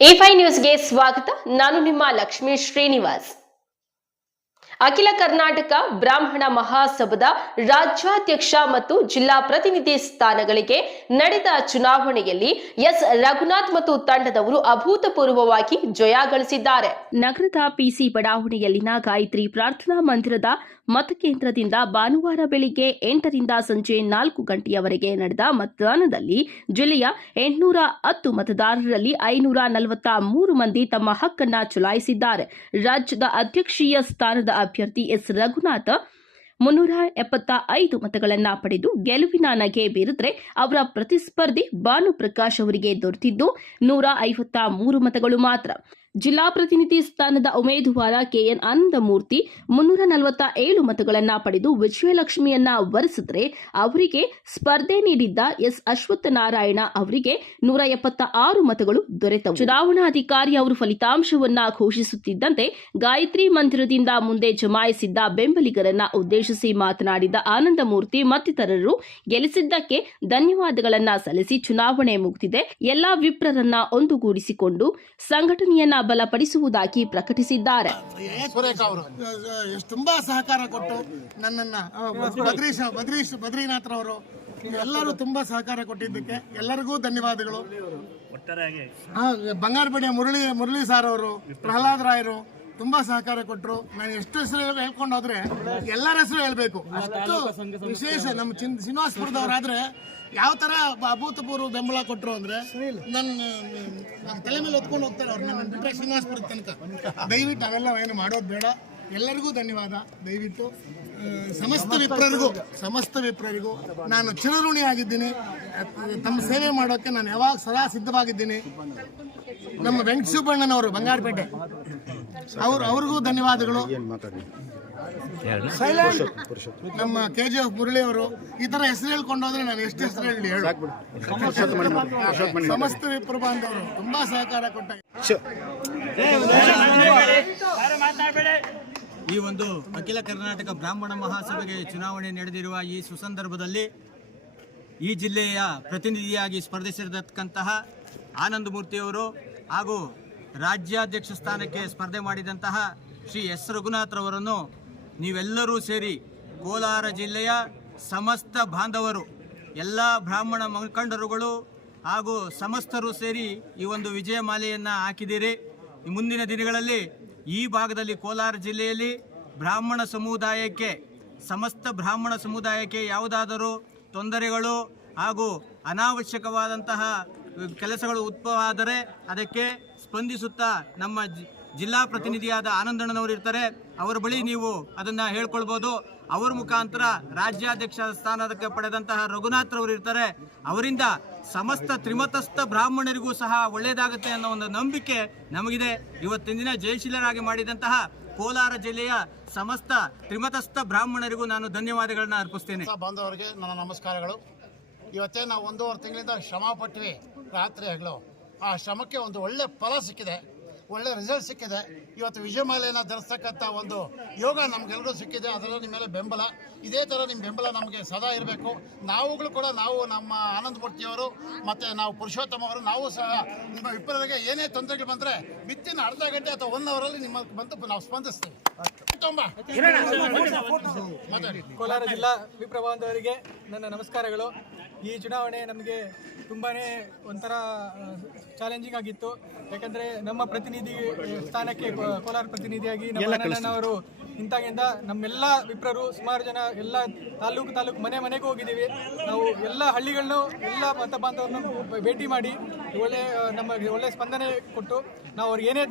A5 ನ್ಯೂಸ್ಗೆ ಸ್ವಾಗತ. ನಾನು ನಿಮ್ಮ ಲಕ್ಷ್ಮೀ ಶ್ರೀನಿವಾಸ್. ಅಖಿಲ ಕರ್ನಾಟಕ ಬ್ರಾಹ್ಮಣ ಮಹಾಸಭಾದ ರಾಜ್ಯಾಧ್ಯಕ್ಷ ಮತ್ತು ಜಿಲ್ಲಾ ಪ್ರತಿನಿಧಿ ಸ್ಥಾನಗಳಿಗೆ ನಡೆದ ಚುನಾವಣೆಯಲ್ಲಿ ಎಸ್ ರಘುನಾಥ್ ಮತ್ತು ತಂಡದವರು ಅಭೂತಪೂರ್ವವಾಗಿ ಜಯ ಗಳಿಸಿದ್ದಾರೆ. ನಗರದ ಪಿಸಿ ಬಡಾವಣೆಯಲ್ಲಿನ ಗಾಯತ್ರಿ ಪ್ರಾರ್ಥನಾ ಮಂದಿರದ ಮತಕೇಂದ್ರದಿಂದ ಭಾನುವಾರ ಬೆಳಿಗ್ಗೆ 8ರಿಂದ ಸಂಜೆ 4 ಗಂಟೆಯವರೆಗೆ ನಡೆದ ಮತದಾನದಲ್ಲಿ ಜಿಲ್ಲೆಯ 810 ಮತದಾರರಲ್ಲಿ 543 ಮಂದಿ ತಮ್ಮ ಹಕ್ಕನ್ನು ಚಲಾಯಿಸಿದ್ದಾರೆ. ರಾಜ್ಯದ ಅಧ್ಯಕ್ಷೀಯ ಸ್ಥಾನದ ಅಭ್ಯರ್ಥಿ ಎಸ್ ರಘುನಾಥ್ 375 ಮತಗಳನ್ನು ಪಡೆದು ಗೆಲುವಿನ ನಗೆ ಬೀರಿದರೆ ಅವರ ಪ್ರತಿಸ್ಪರ್ಧಿ ಭಾನುಪ್ರಕಾಶ್ ಅವರಿಗೆ ದೊರೆತಿದ್ದು 153 ಮತಗಳು ಮಾತ್ರ. ಜಿಲ್ಲಾ ಪ್ರತಿನಿಧಿ ಸ್ಥಾನದ ಉಮೇದುವಾರ ಕೆಎನ್ ಆನಂದಮೂರ್ತಿ 347 ಮತಗಳನ್ನು ಪಡೆದು ವಿಜಯಲಕ್ಷ್ಮಿಯನ್ನ ವರಿಸಿದರೆ ಅವರಿಗೆ ಸ್ಪರ್ಧೆ ನೀಡಿದ್ದ ಎಸ್ ಅಶ್ವತ್ಥನಾರಾಯಣ ಅವರಿಗೆ 176 ಮತಗಳು ದೊರೆತವು. ಚುನಾವಣಾಧಿಕಾರಿ ಅವರು ಫಲಿತಾಂಶವನ್ನ ಘೋಷಿಸುತ್ತಿದ್ದಂತೆ ಗಾಯತ್ರಿ ಮಂದಿರದಿಂದ ಮುಂದೆ ಜಮಾಯಿಸಿದ್ದ ಬೆಂಬಲಿಗರನ್ನ ಉದ್ದೇಶಿಸಿ ಮಾತನಾಡಿದ ಆನಂದಮೂರ್ತಿ ಮತ್ತಿತರರು ಗೆಲ್ಲಿಸಿದ್ದಕ್ಕೆ ಧನ್ಯವಾದಗಳನ್ನ ಸಲ್ಲಿಸಿ ಚುನಾವಣೆ ಮುಗಿದಿದೆ, ಎಲ್ಲಾ ವಿಪ್ರರನ್ನ ಒಂದುಗೂಡಿಸಿಕೊಂಡು ಸಂಘಟನೆಯನ್ನ ಬಲಪಡಿಸುವುದಾಗಿ ಪ್ರಕಟಿಸಿದ್ದಾರೆ. ತುಂಬಾ ಸಹಕಾರ ಕೊಟ್ಟು ನನ್ನನ್ನ ಬದ್ರೀನಾಥ್ ರವರು ಎಲ್ಲರೂ ತುಂಬಾ ಸಹಕಾರ ಕೊಟ್ಟಿದ್ದಕ್ಕೆ ಎಲ್ಲರಿಗೂ ಧನ್ಯವಾದಗಳು. ಬಂಗಾರಪೇಟೆಯ ಮುರಳಿ ಸಾರ್ ಅವರು, ಪ್ರಹ್ಲಾದ್ ರಾಯರು ತುಂಬಾ ಸಹಕಾರ ಕೊಟ್ಟರು. ನಾನು ಎಷ್ಟು ಹೆಸರು ಹೇಳ್ಕೊಂಡು ಹೋದ್ರೆ ಎಲ್ಲರ ಹೆಸರು ಹೇಳ್ಬೇಕು, ಅಷ್ಟು ವಿಶೇಷ. ನಮ್ಮ ಶ್ರೀನಿವಾಸಪುರದವರಾದ್ರೆ ಯಾವ ತರ ಅಭೂತಪೂರ್ವ ಬೆಂಬಲ ಕೊಟ್ಟರು ಅಂದ್ರೆ ನನ್ನ ತಲೆ ಮೇಲೆ ಹೊತ್ಕೊಂಡು ಹೋಗ್ತಾರೆ ಅವ್ರು. ನನ್ನ ಬಿಟ್ಟರೆ ಶ್ರೀನಿವಾಸಪುರದ ತನಕ ದಯವಿಟ್ಟು ಅವೆಲ್ಲ ಏನು ಮಾಡೋದು ಬೇಡ. ಎಲ್ಲರಿಗೂ ಧನ್ಯವಾದ. ದಯವಿಟ್ಟು ಸಮಸ್ತ ವಿಪ್ರರಿಗೂ ನಾನು ಚಿರಋಣಿ ಆಗಿದ್ದೀನಿ. ತಮ್ಮ ಸೇವೆ ಮಾಡೋಕ್ಕೆ ನಾನು ಯಾವಾಗ ಸದಾ ಸಿದ್ಧವಾಗಿದ್ದೀನಿ. ನಮ್ಮ ವೆಂಕಟಸುಬ್ಬಣ್ಣನವರು ಬಂಗಾರಪೇಟೆ ಅವ್ರಿಗೂ ಧನ್ಯವಾದಗಳು. ನಮ್ಮ KGF ಮುರಳಿ ಅವರು ಈ ತರ ಹೆಸರು ಹೇಳ್ಕೊಂಡೋದ್ರೆ ನಾನು ಎಷ್ಟು ಹೆಸರು ಹೇಳಿ ಸಮಸ್ತ ವಿಪ್ರ ಬಾಂಧವರು ತುಂಬಾ ಸಹಕಾರ ಕೊಟ್ಟ. ಈ ಒಂದು ಅಖಿಲ ಕರ್ನಾಟಕ ಬ್ರಾಹ್ಮಣ ಮಹಾಸಭೆಗೆ ಚುನಾವಣೆ ನಡೆದಿರುವ ಈ ಸುಸಂದರ್ಭದಲ್ಲಿ ಈ ಜಿಲ್ಲೆಯ ಪ್ರತಿನಿಧಿಯಾಗಿ ಸ್ಪರ್ಧಿಸಿರತಕ್ಕಂತಹ ಆನಂದಮೂರ್ತಿಯವರು ಹಾಗೂ ರಾಜ್ಯಾಧ್ಯಕ್ಷ ಸ್ಥಾನಕ್ಕೆ ಸ್ಪರ್ಧೆ ಮಾಡಿದಂತಹ ಶ್ರೀ ಎಸ್ ರಘುನಾಥ್ ರವರನ್ನು ನೀವೆಲ್ಲರೂ ಸೇರಿ ಕೋಲಾರ ಜಿಲ್ಲೆಯ ಸಮಸ್ತ ಬಾಂಧವರು, ಎಲ್ಲ ಬ್ರಾಹ್ಮಣ ಮುಖಂಡರುಗಳು ಹಾಗೂ ಸಮಸ್ತರು ಸೇರಿ ಈ ಒಂದು ವಿಜಯ ಮಾಲೆಯನ್ನು ಹಾಕಿದ್ದೀರಿ. ಮುಂದಿನ ದಿನಗಳಲ್ಲಿ ಈ ಭಾಗದಲ್ಲಿ ಕೋಲಾರ ಜಿಲ್ಲೆಯಲ್ಲಿ ಬ್ರಾಹ್ಮಣ ಸಮುದಾಯಕ್ಕೆ, ಸಮಸ್ತ ಬ್ರಾಹ್ಮಣ ಸಮುದಾಯಕ್ಕೆ ಯಾವುದಾದರೂ ತೊಂದರೆಗಳು ಹಾಗೂ ಅನಾವಶ್ಯಕವಾದಂತಹ ಕೆಲಸಗಳು ಉದ್ಭವ ಆದರೆ ಅದಕ್ಕೆ ಸ್ಪಂದಿಸುತ್ತಾ ನಮ್ಮ ಜಿಲ್ಲಾ ಪ್ರತಿನಿಧಿಯಾದ ಆನಂದಣ್ಣನವರು ಇರ್ತಾರೆ, ಅವರ ಬಳಿ ನೀವು ಅದನ್ನು ಹೇಳ್ಕೊಳ್ಬೋದು. ಅವರ ಮುಖಾಂತರ ರಾಜ್ಯಾಧ್ಯಕ್ಷ ಸ್ಥಾನಕ್ಕೆ ಪಡೆದಂತಹ ರಘುನಾಥ್ ರವರು ಇರ್ತಾರೆ, ಅವರಿಂದ ಸಮಸ್ತ ತ್ರಿಮತಸ್ಥ ಬ್ರಾಹ್ಮಣರಿಗೂ ಸಹ ಒಳ್ಳೆಯದಾಗುತ್ತೆ ಅನ್ನೋ ಒಂದು ನಂಬಿಕೆ ನಮಗಿದೆ. ಇವತ್ತಿನ ದಿನ ಜಯಶೀಲರಾಗಿ ಮಾಡಿದಂತಹ ಕೋಲಾರ ಜಿಲ್ಲೆಯ ಸಮಸ್ತ ತ್ರಿಮತಸ್ಥ ಬ್ರಾಹ್ಮಣರಿಗೂ ನಾನು ಧನ್ಯವಾದಗಳನ್ನ ಅರ್ಪಿಸ್ತೇನೆ. ಬಾಂಧವರಿಗೆ ನನ್ನ ನಮಸ್ಕಾರಗಳು. ಇವತ್ತೇ ನಾವು 1.5 ತಿಂಗಳಿಂದ ಶ್ರಮ ಪಟ್ವಿ, ರಾತ್ರಿ ಹಗಲು. ಆ ಶ್ರಮಕ್ಕೆ ಒಂದು ಒಳ್ಳೆ ಫಲ ಸಿಕ್ಕಿದೆ, ಒಳ್ಳೆ ರಿಸಲ್ಟ್ ಸಿಕ್ಕಿದೆ. ಇವತ್ತು ವಿಜಯಮಾಲೆಯನ್ನು ಧರಿಸ್ತಕ್ಕಂಥ ಒಂದು ಯೋಗ ನಮಗೆಲ್ಲರೂ ಸಿಕ್ಕಿದೆ. ಅದರಲ್ಲಿ ನಿಮ್ಮ ಮೇಲೆ ಬೆಂಬಲ, ಇದೇ ಥರ ನಿಮ್ಮ ಬೆಂಬಲ ನಮಗೆ ಸದಾ ಇರಬೇಕು. ನಾವುಗಳು ಕೂಡ, ನಾವು ನಮ್ಮ ಆನಂದಮೂರ್ತಿಯವರು ಮತ್ತು ನಾವು ಪುರುಷೋತ್ತಮ ಅವರು, ನಾವು ಸಹ ನಿಮ್ಮ ವಿಪ್ರರಿಗೆ ಏನೇ ತೊಂದರೆಗಳು ಬಂದರೆ ಬಿತ್ತಿನ ಅರ್ಧ ಗಂಟೆ ಅಥವಾ 1 ಅವರಲ್ಲಿ ನಿಮ್ಮ ಬಂದು ನಾವು ಸ್ಪಂದಿಸ್ತೀವಿ. ಕೋಲಾರ ಜಿಲ್ಲಾ ವಿಪ್ರ ಬಾಂಧವರಿಗೆ ನನ್ನ ನಮಸ್ಕಾರಗಳು. ಈ ಚುನಾವಣೆ ನಮಗೆ ತುಂಬಾ ಒಂಥರ ಚಾಲೆಂಜಿಂಗ್ ಆಗಿತ್ತು. ಯಾಕಂದರೆ ನಮ್ಮ ಪ್ರತಿನಿಧಿ ಸ್ಥಾನಕ್ಕೆ ಕೋಲಾರ ಪ್ರತಿನಿಧಿಯಾಗಿ ನಮ್ಮ ಅವರು ಇಂತಾಗಿಂದ ನಮ್ಮೆಲ್ಲ ವಿಪ್ರರು ಸುಮಾರು ಜನ ಎಲ್ಲ ತಾಲೂಕು ಮನೆಗೂ ಹೋಗಿದ್ದೀವಿ. ನಾವು ಎಲ್ಲ ಹಳ್ಳಿಗಳನ್ನು, ಎಲ್ಲ ಮತ ಬಾಂಧವರನ್ನು ಭೇಟಿ ಮಾಡಿ ನಮಗೆ ಒಳ್ಳೆ ಸ್ಪಂದನೆ ಕೊಟ್ಟು ನಾವು ಅವ್ರಿಗೆ ಏನೇ